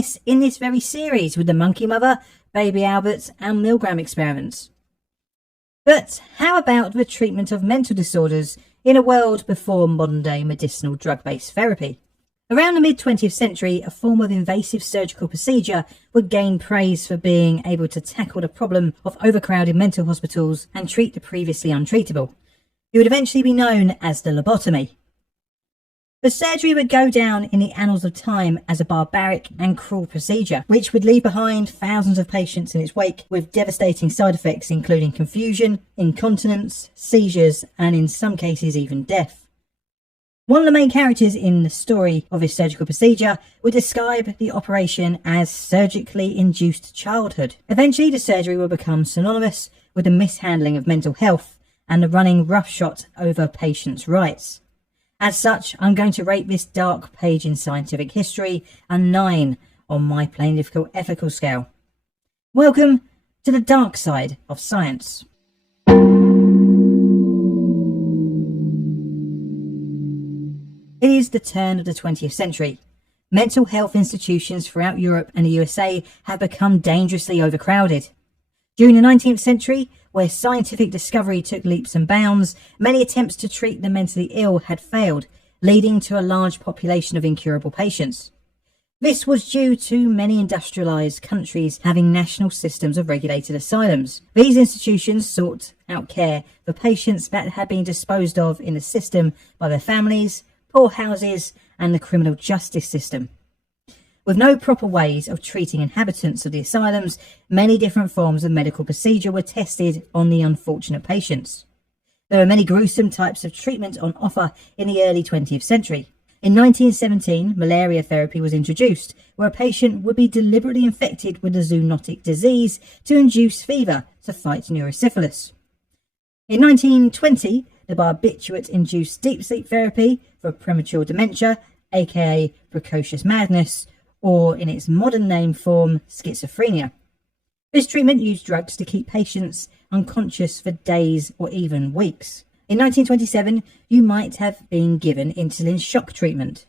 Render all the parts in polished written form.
this in this very series with the monkey mother, baby Albert and Milgram experiments. But how about the treatment of mental disorders in a world before modern-day medicinal drug-based therapy? Around the mid-20th century, a form of invasive surgical procedure would gain praise for being able to tackle the problem of overcrowded mental hospitals and treat the previously untreatable. It would eventually be known as the lobotomy. The surgery would go down in the annals of time as a barbaric and cruel procedure, which would leave behind thousands of patients in its wake with devastating side effects including confusion, incontinence, seizures, and in some cases even death. One of the main characters in the story of this surgical procedure would describe the operation as surgically induced childhood. Eventually, the surgery will become synonymous with the mishandling of mental health and the running roughshod over patients' rights. As such, I'm going to rate this dark page in scientific history a 9 on my plain difficult ethical scale. Welcome to the dark side of science. It is the turn of the 20th century. Mental health institutions throughout Europe and the USA have become dangerously overcrowded. During the 19th century, where scientific discovery took leaps and bounds, many attempts to treat the mentally ill had failed, leading to a large population of incurable patients. This was due to many industrialized countries having national systems of regulated asylums. These institutions sought out care for patients that had been disposed of in the system by their families, poor houses, and the criminal justice system. With no proper ways of treating inhabitants of the asylums, many different forms of medical procedure were tested on the unfortunate patients. There were many gruesome types of treatment on offer in the early 20th century. In 1917, malaria therapy was introduced, where a patient would be deliberately infected with a zoonotic disease to induce fever to fight neurosyphilis. In 1920, the barbiturate-induced deep sleep therapy for premature dementia, aka precocious madness, or in its modern name form, schizophrenia. This treatment used drugs to keep patients unconscious for days or even weeks. In 1927, you might have been given insulin shock treatment,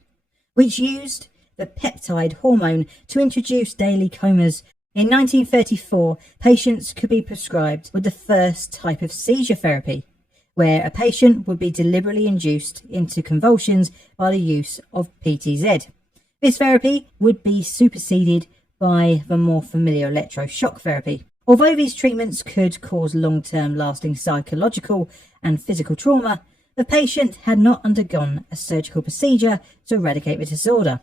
which used the peptide hormone to induce daily comas. In 1934, patients could be prescribed with the first type of seizure therapy, where a patient would be deliberately induced into convulsions by the use of PTZ. This therapy would be superseded by the more familiar electroshock therapy. Although these treatments could cause long-term lasting psychological and physical trauma, the patient had not undergone a surgical procedure to eradicate the disorder.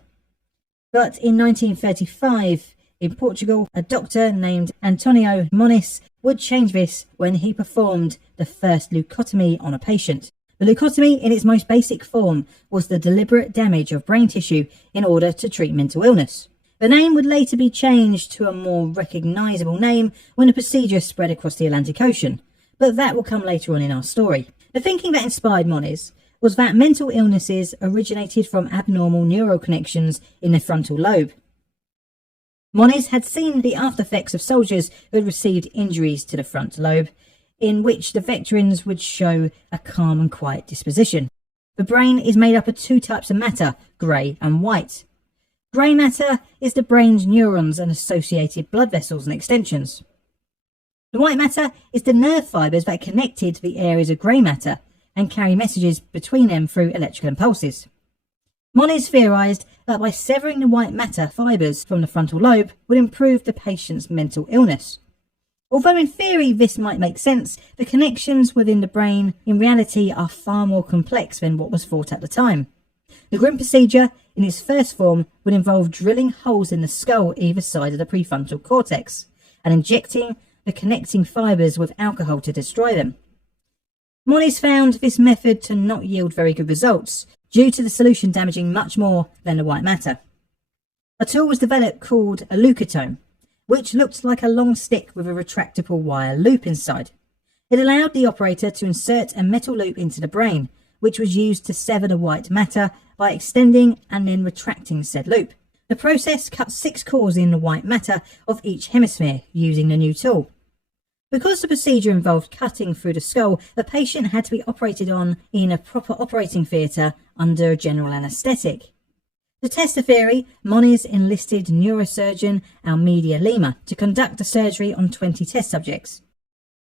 But in 1935, in Portugal, a doctor named Antonio Moniz would change this when he performed the first leucotomy on a patient. The leucotomy, in its most basic form, was the deliberate damage of brain tissue in order to treat mental illness. The name would later be changed to a more recognisable name when the procedure spread across the Atlantic Ocean, but that will come later on in our story. The thinking that inspired Moniz was that mental illnesses originated from abnormal neural connections in the frontal lobe. Moniz had seen the after effects of soldiers who had received injuries to the frontal lobe, in which the veterans would show a calm and quiet disposition. The brain is made up of two types of matter, grey and white. Grey matter is the brain's neurons and associated blood vessels and extensions. The white matter is the nerve fibres that are connected to the areas of grey matter and carry messages between them through electrical impulses. Moniz theorised that by severing the white matter fibres from the frontal lobe would improve the patient's mental illness. Although in theory this might make sense, the connections within the brain in reality are far more complex than what was thought at the time. The grim procedure in its first form would involve drilling holes in the skull either side of the prefrontal cortex and injecting the connecting fibres with alcohol to destroy them. Moniz found this method to not yield very good results, due to the solution damaging much more than the white matter. A tool was developed called a leucotomy, which looked like a long stick with a retractable wire loop inside. It allowed the operator to insert a metal loop into the brain, which was used to sever the white matter by extending and then retracting said loop. The process cut 6 cores in the white matter of each hemisphere using the new tool. Because the procedure involved cutting through the skull, the patient had to be operated on in a proper operating theatre under general anaesthetic. To test the theory, Moniz enlisted neurosurgeon Almeida Lima to conduct the surgery on 20 test subjects.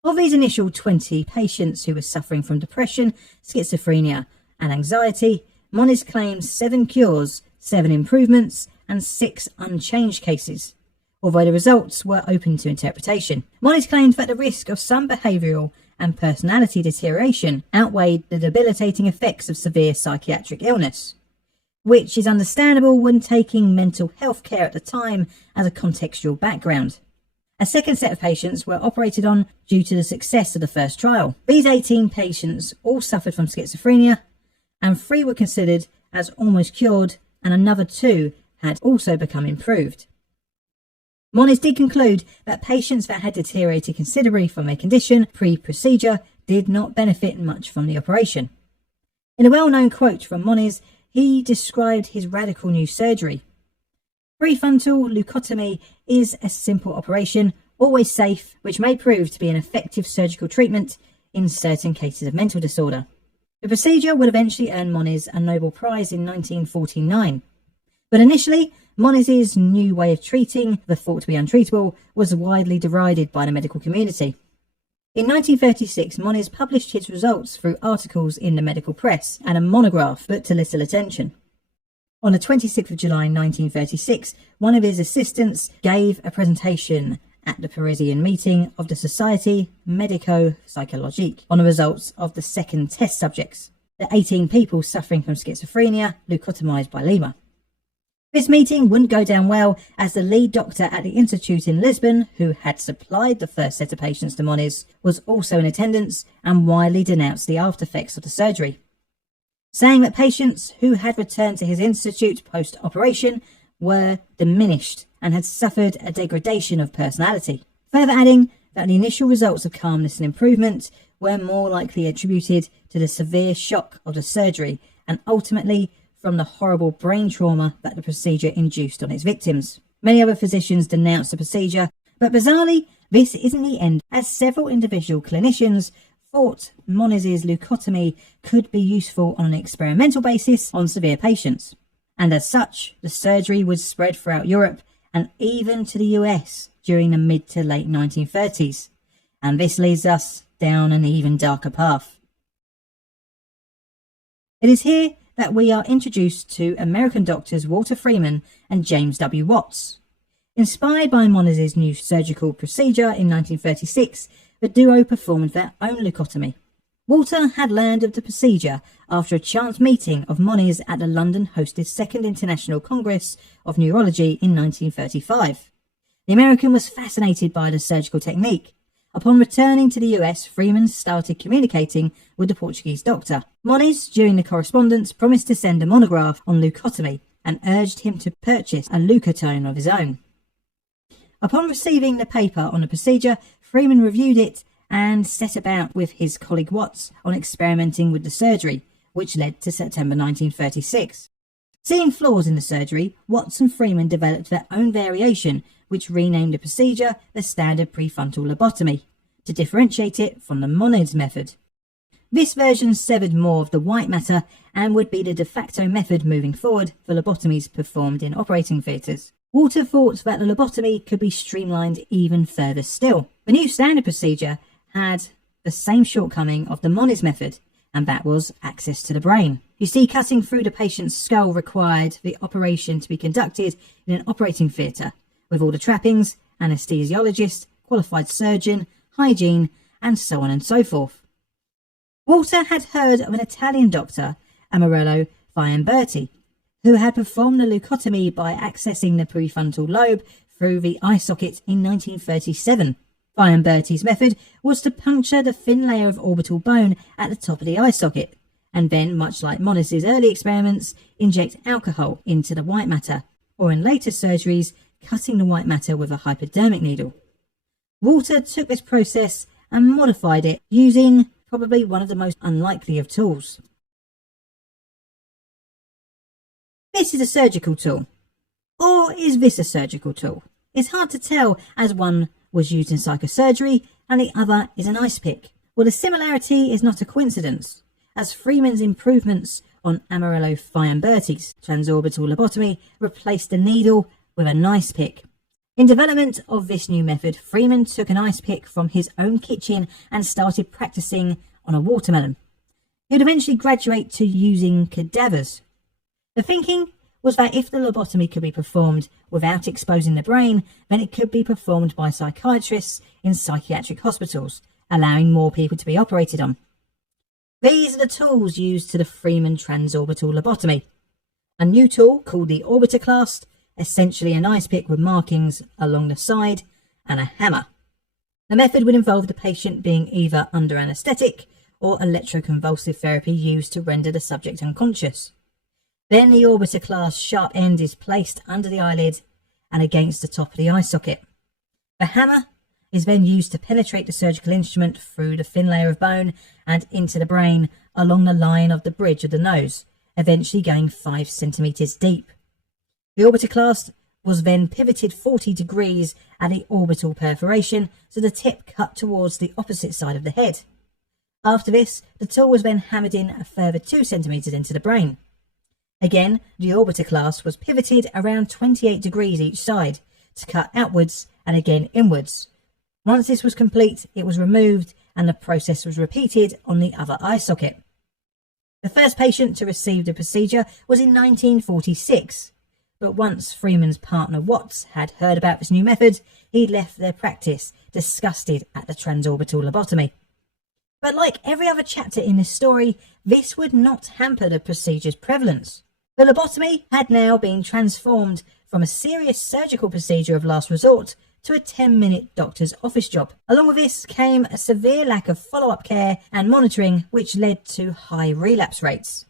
Of these initial 20 patients who were suffering from depression, schizophrenia and anxiety, Moniz claimed 7 cures, 7 improvements and 6 unchanged cases, although the results were open to interpretation. Moniz claimed that the risk of some behavioural and personality deterioration outweighed the debilitating effects of severe psychiatric illness, which is understandable when taking mental health care at the time as a contextual background. A second set of patients were operated on due to the success of the first trial. These 18 patients all suffered from schizophrenia, and 3 were considered as almost cured, and another 2 had also become improved. Moniz did conclude that patients that had deteriorated considerably from their condition pre-procedure did not benefit much from the operation. In a well-known quote from Moniz, he described his radical new surgery. Prefrontal leucotomy is a simple operation, always safe, which may prove to be an effective surgical treatment in certain cases of mental disorder. The procedure would eventually earn Moniz a Nobel Prize in 1949. But initially, Moniz's new way of treating the thought to be untreatable was widely derided by the medical community. In 1936, Moniz published his results through articles in the medical press and a monograph, but to little attention. On the 26th of July 1936, one of his assistants gave a presentation at the Parisian meeting of the Société Médico-Psychologique on the results of the second test subjects, the 18 people suffering from schizophrenia leucotomized by Lima. This meeting wouldn't go down well, as the lead doctor at the institute in Lisbon, who had supplied the first set of patients to Moniz, was also in attendance and widely denounced the after effects of the surgery, saying that patients who had returned to his institute post-operation were diminished and had suffered a degradation of personality, further adding that the initial results of calmness and improvement were more likely attributed to the severe shock of the surgery and ultimately from the horrible brain trauma that the procedure induced on its victims. Many other physicians denounced the procedure, but bizarrely, this isn't the end, as several individual clinicians thought Moniz's leucotomy could be useful on an experimental basis on severe patients. And as such, the surgery was spread throughout Europe and even to the US during the mid to late 1930s. And this leads us down an even darker path. It is here that we are introduced to American doctors Walter Freeman and James W. Watts. Inspired by Moniz's new surgical procedure in 1936, the duo performed their own leucotomy. Walter had learned of the procedure after a chance meeting of Moniz at the London-hosted Second International Congress of Neurology in 1935. The American was fascinated by the surgical technique. Upon returning to the US, Freeman started communicating with the Portuguese doctor. Moniz, during the correspondence, promised to send a monograph on leucotomy and urged him to purchase a leucotome of his own. Upon receiving the paper on the procedure, Freeman reviewed it and set about with his colleague Watts on experimenting with the surgery, which led to September 1936. Seeing flaws in the surgery, Watts and Freeman developed their own variation, which renamed the procedure the standard prefrontal lobotomy, to differentiate it from the Moniz method. This version severed more of the white matter and would be the de facto method moving forward for lobotomies performed in operating theatres. Walter thought that the lobotomy could be streamlined even further still. The new standard procedure had the same shortcoming of the Moniz method, and that was access to the brain. You see, cutting through the patient's skull required the operation to be conducted in an operating theatre, with all the trappings, anaesthesiologist, qualified surgeon, hygiene, and so on and so forth. Walter had heard of an Italian doctor, Amarello Fiamberti, who had performed the leucotomy by accessing the prefrontal lobe through the eye socket in 1937. Fiamberti's method was to puncture the thin layer of orbital bone at the top of the eye socket, and then, much like Moniz's early experiments, inject alcohol into the white matter, or in later surgeries, cutting the white matter with a hypodermic needle. Walter took this process and modified it using probably one of the most unlikely of tools. This is a surgical tool. Or is this a surgical tool? It's hard to tell, as one was used in psychosurgery and the other is an ice pick. Well, the similarity is not a coincidence, as Freeman's improvements on Amarillo Fiamberti's transorbital lobotomy replaced the needle with an ice pick. In development of this new method, Freeman took an ice pick from his own kitchen and started practicing on a watermelon. He would eventually graduate to using cadavers. The thinking was that if the lobotomy could be performed without exposing the brain, then it could be performed by psychiatrists in psychiatric hospitals, allowing more people to be operated on. These are the tools used to the Freeman transorbital lobotomy. A new tool called the orbiter clasp, essentially an ice pick with markings along the side, and a hammer. The method would involve the patient being either under anaesthetic or electroconvulsive therapy used to render the subject unconscious. Then the orbiter clasp sharp end is placed under the eyelid and against the top of the eye socket. The hammer is then used to penetrate the surgical instrument through the thin layer of bone and into the brain along the line of the bridge of the nose, eventually going 5 centimetres deep. The orbiter clasp was then pivoted 40 degrees at the orbital perforation, so the tip cut towards the opposite side of the head. After this, the tool was then hammered in a further 2 centimetres into the brain. Again, the orbiter clasp was pivoted around 28 degrees each side to cut outwards and again inwards. Once this was complete, it was removed and the process was repeated on the other eye socket. The first patient to receive the procedure was in 1946, but once Freeman's partner Watts had heard about this new method, he left their practice, disgusted at the transorbital lobotomy. But like every other chapter in this story, this would not hamper the procedure's prevalence. The lobotomy had now been transformed from a serious surgical procedure of last resort to a 10-minute doctor's office job. Along with this came a severe lack of follow-up care and monitoring, which led to high relapse rates.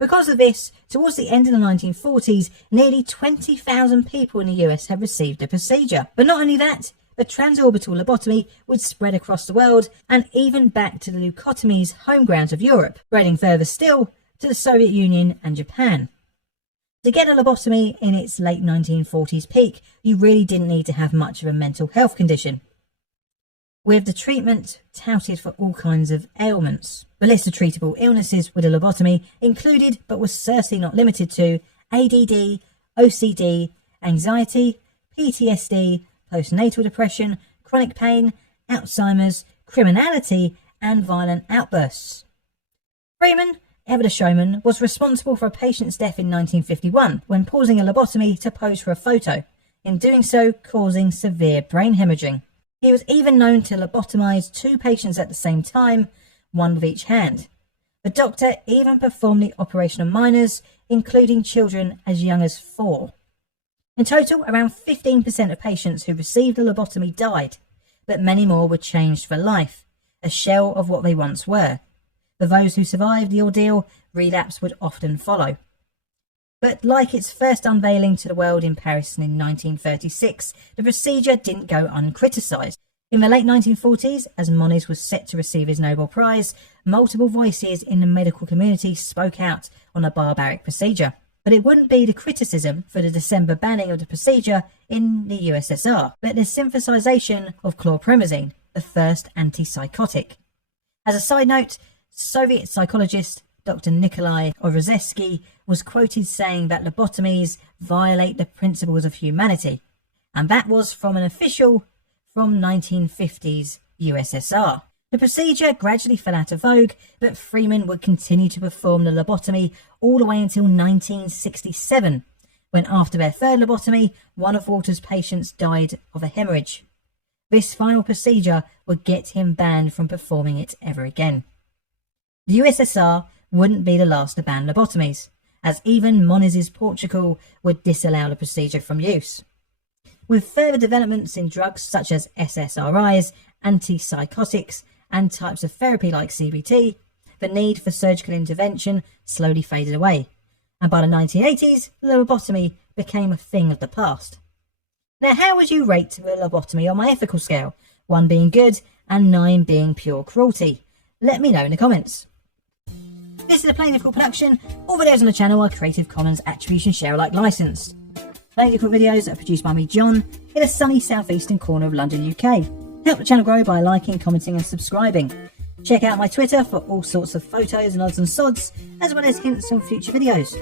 Because of this, towards the end of the 1940s, nearly 20,000 people in the US had received the procedure. But not only that, the transorbital lobotomy would spread across the world and even back to the leucotomy's home grounds of Europe, spreading further still to the Soviet Union and Japan. To get a lobotomy in its late 1940s peak, you really didn't need to have much of a mental health condition, with the treatment touted for all kinds of ailments. The list of treatable illnesses with a lobotomy included, but was certainly not limited to, ADD, OCD, anxiety, PTSD, postnatal depression, chronic pain, Alzheimer's, criminality, and violent outbursts. Freeman, ever the showman, was responsible for a patient's death in 1951 when pausing a lobotomy to pose for a photo, in doing so causing severe brain hemorrhaging. He was even known to lobotomize 2 patients at the same time, one with each hand. The doctor even performed the operation on minors, including children as young as 4. In total, around 15% of patients who received a lobotomy died, but many more were changed for life, a shell of what they once were. For those who survived the ordeal, relapse would often follow. But like its first unveiling to the world in Paris in 1936, the procedure didn't go uncriticised. In the late 1940s, as Moniz was set to receive his Nobel Prize, multiple voices in the medical community spoke out on the barbaric procedure. But it wouldn't be the criticism for the December banning of the procedure in the USSR, but the synthesization of chlorpromazine, the first antipsychotic. As a side note, Soviet psychologist Dr. Nikolai Orozhevsky was quoted saying that lobotomies violate the principles of humanity, and that was from an official from 1950s USSR. The procedure gradually fell out of vogue, but Freeman would continue to perform the lobotomy all the way until 1967, when after their third lobotomy, one of Walter's patients died of a hemorrhage. This final procedure would get him banned from performing it ever again. The USSR wouldn't be the last to ban lobotomies, as even Moniz's Portugal would disallow the procedure from use. With further developments in drugs such as SSRIs, antipsychotics, and types of therapy like CBT, the need for surgical intervention slowly faded away, and by the 1980s, lobotomy became a thing of the past. Now, how would you rate the lobotomy on my ethical scale, 1 being good and 9 being pure cruelty? Let me know in the comments. This is a Plain Difficult production. All videos on the channel are Creative Commons Attribution Share Alike licensed. Plain Difficult videos are produced by me, John, in a sunny southeastern corner of London, UK. Help the channel grow by liking, commenting and subscribing. Check out my Twitter for all sorts of photos and odds and sods, as well as hints on future videos.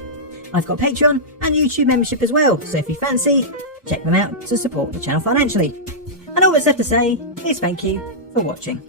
I've got Patreon and YouTube membership as well, so if you fancy, check them out to support the channel financially. And all that's left to say is thank you for watching.